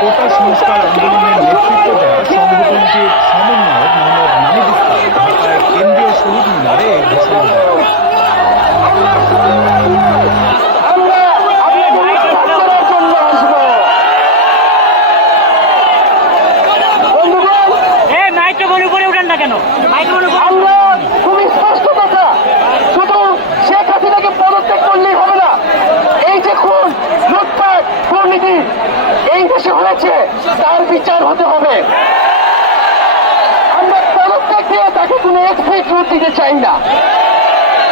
কোটা সংস্কার আন্দোলনের নেতৃত্ব দেওয়া সংগঠনটির সমন্বয়ক মোহাম্মদ নাহিদ ইসলাম ঢাকায় কেন্দ্রীয় শহীদ মিনারে এই ঘোষণা দেন আমরা আমরা আপনাকে উদ্ধার করার জন্য আসব বন্ধুগণ এ মাইক্রোফোন উপরে উঠেন না কেন মাইক্রোফোন উপরে আমরা খুবই স্পষ্ট কথা শুধু শেখ হাসিনাকে পদত্যাগ করলেই হবে না এই যে খুন লুটপাট দুর্নীতি এই দেশে হয়েছে, তার বিচার হতে হবে। আমরা পদত্যাগ দিয়ে তাকে কোনো এক্সপ্রেস রূপ দিতে চাই না।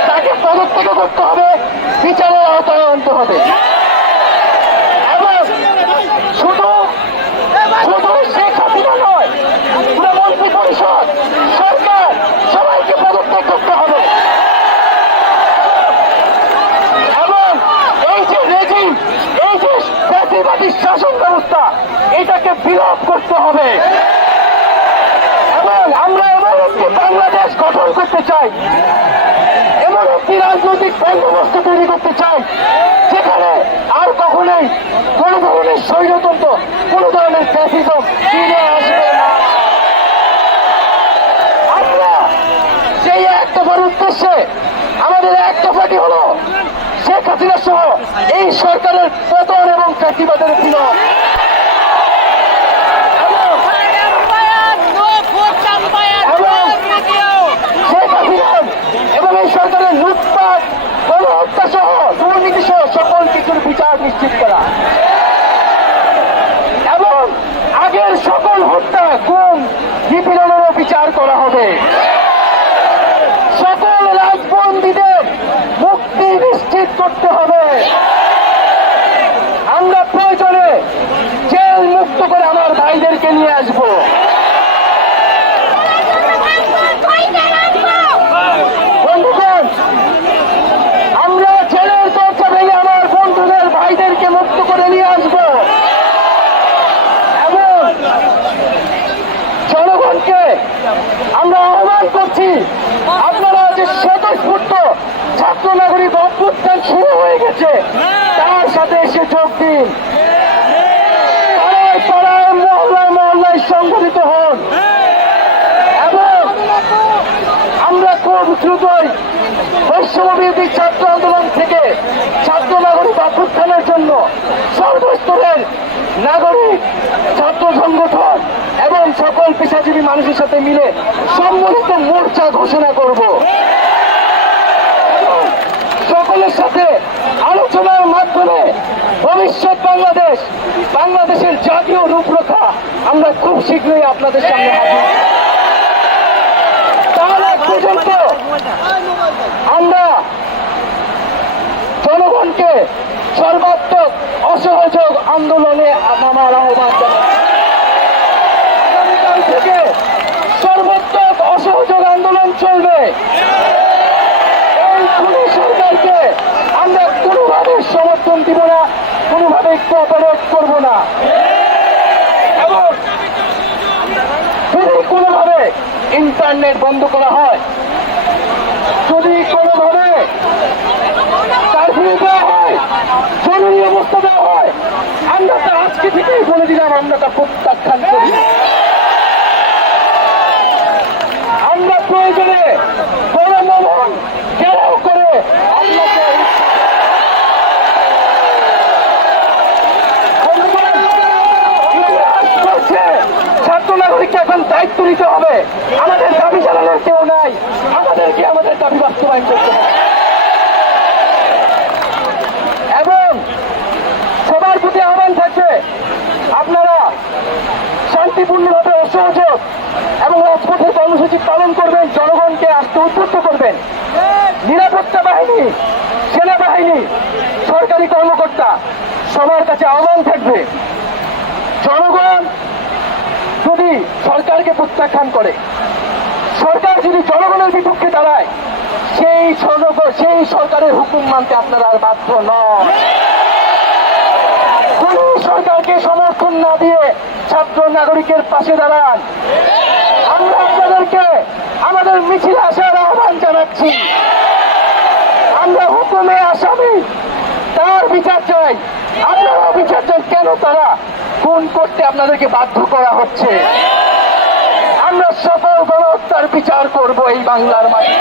তাকে পদত্যাগ করতে হবে, বিচারের আওতায় আনতে হবে। এবং শুধু শুধু শেখ হাসিনা নয় পুরো মন্ত্রী পরিষদ সরকার সবাইকে পদত্যাগ করতে হবে এবং এই যে রেজিম এই যে ফ্যাসিবাদী শাসন ব্যবস্থা এটাকে বিলোপ করতে হবে। এবং আমরা এমন একটি বাংলাদেশ গঠন করতে চাই। এমন একটি রাজনৈতিক বন্দোবস্ত তৈরি করতে চাই। যেখানে আর কখনোই কোন ধরনের স্বৈরতন্ত্র, কোন ধরনের ফ্যাসিজম ফিরে আসবে না। আমরা সেই এক দফার উদ্দেশ্যে আমাদের এক দফাটি হলো শেখ হাসিনা সহ এই সরকারের পতন এবং ফ্যাসিবাদের বিলোপ এবং এই সরকারের লুটপাট, গণহত্যা সহ দুর্নীতি সহ সকল কিছুর বিচার নিশ্চিত করা। এবং আগের সকল হত্যা, গুম, নিপীড়নেরও বিচার করা হবে সকল রাজবন্দীদের মুক্তি নিশ্চিত করতে হবে আমরা প্রয়োজনে জেল মুক্ত করে আমার ভাইদেরকে নিয়ে আসব বন্ধুগণ আমরা জেলের দরজা ভেঙে আমার বন্ধুদের ভাইদেরকে মুক্ত করে নিয়ে আসব এবং জনগণকে আমরা আহ্বান করছি, আপনারা যে স্বতঃস্ফূর্ত ছাত্র নাগরিক অভ্যুত্থান শুরু হয়ে গেছে, তার সাথে এসে যোগ দিন। সংগঠিত হন। এবং আমরা খুব দ্রুতই বৈষম্যবিরোধী ছাত্র আন্দোলন থেকে ছাত্র নাগরিক অভ্যুত্থানের জন্য সর্বস্তরের নাগরিক ছাত্র সংগঠন এবং সকল পেশাজীবী মানুষের সাথে মিলে সম্মিলিত মোর্চা ঘোষণা করব। সকলের সাথে আলোচনার মাধ্যমে ভবিষ্যৎ বাংলাদেশ, বাংলাদেশের জাতীয় রূপরেখা আমরা খুব শীঘ্রই আপনাদের সামনে হাজির তার আগ পর্যন্ত আমরা জনগণকে সর্বাত্মক অসহযোগ আন্দোলনে নামার আহ্বান জানাই থেকে সর্বাত্মক অসহযোগ আন্দোলন চলবে। এই খুনি সরকারকে আমরা কোনোভাবে সমর্থন দিব না, কোনোভাবে কোঅপারেট করব না। এবং যদি কোনোভাবে ইন্টারনেট বন্ধ করা হয়, যদি কোনোভাবে কারফিউ দেওয়া হয়, জরুরি অবস্থা দেওয়া হয়, আমরা তা আজকে থেকেই বলে দিলাম, আমরা তা প্রত্যাখ্যান করি। ঘেরাও করে আপনাকে ছাত্র নাগরিককে এখন দায়িত্ব নিতে হবে। আমাদের দাবি জানানোর কেউ নাই। আমাদেরকে আমাদের দাবি এবং সবার প্রতি আহ্বান থাকবে আপনারা শান্তিপূর্ণভাবে অসহযোগ এবং রাজপথের কর্মসূচি পালন করবেন, জনগণকে আসতে উদ্বুদ্ধ করবেন। নিরাপত্তা বাহিনী, সেনাবাহিনী, সরকারি কর্মকর্তা, সবার কাছে আহ্বান থাকবে, জনগণ যদি সরকারকে প্রত্যাখ্যান করে, সরকার যদি জনগণের বিপক্ষে দাঁড়ায়, সেই সেই সরকারের হুকুম মানতে আপনারা আর বাধ্য নয় সরকারকে সমর্থন না দিয়ে ছাত্র নাগরিকের পাশে দাঁড়ান। আমরা আপনাদেরকে আমাদের মিছিলে আসার আহ্বান জানাচ্ছি। আমরা হুকুমে আসামি, তার বিচার চাই। আপনারাও বিচার চাই কেন তারা? খুন করতে আপনাদেরকে বাধ্য করা হচ্ছে? আমরা সকল গণহত্যার বিচার করব এই বাংলার মাঠে